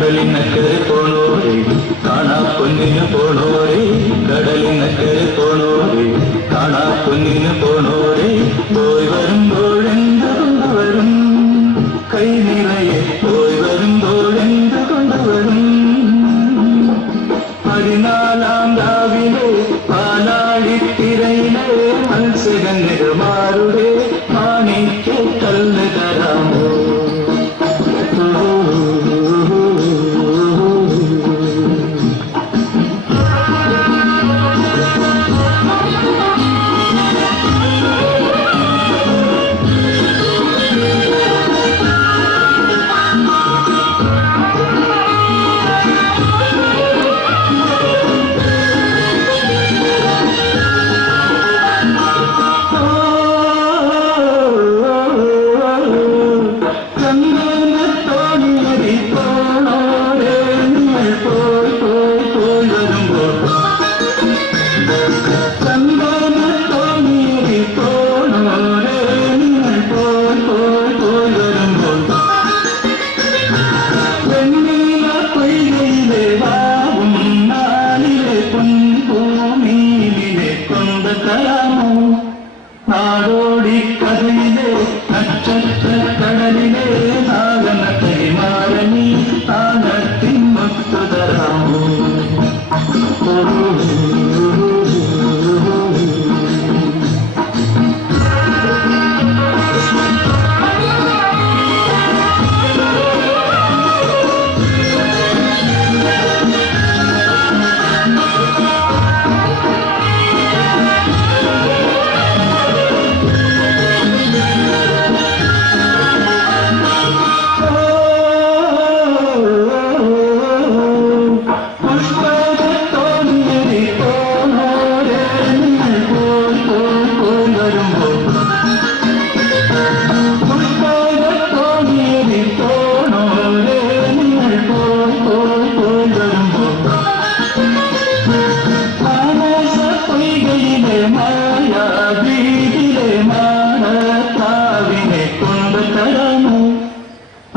കടലിനക്കരെ പോണോരെ കാണാ പൊന്നിന് പോണോരെ കടലിനക്കരെ പോണോരെ കാണാ പൊന്നിന് പോണോരെ പോയി വരുമ്പോഴെന്ത് കൊണ്ടുവരും കൈ നിറയെ പോയി വരുമ്പോഴെന്ത് കൊണ്ടുവരും 14 രാവിലെ പാലാഴിത്തിരയിലെ മത്സ്യഗന്ധമാരുടെ മാണിക്യ കല്ല് തരാമോ നാടോടി കഥയിലെ നക്ഷത്ര കടലിലെ നാഗന കൈമാരണി താനത്തിൻ മുത്തുതരാമോ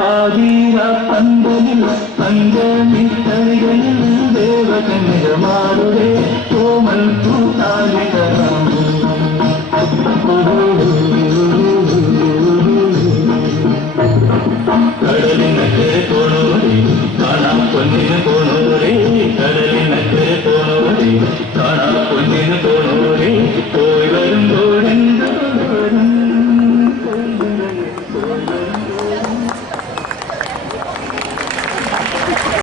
ആദീര പന്തലിൽ പഞ്ചമി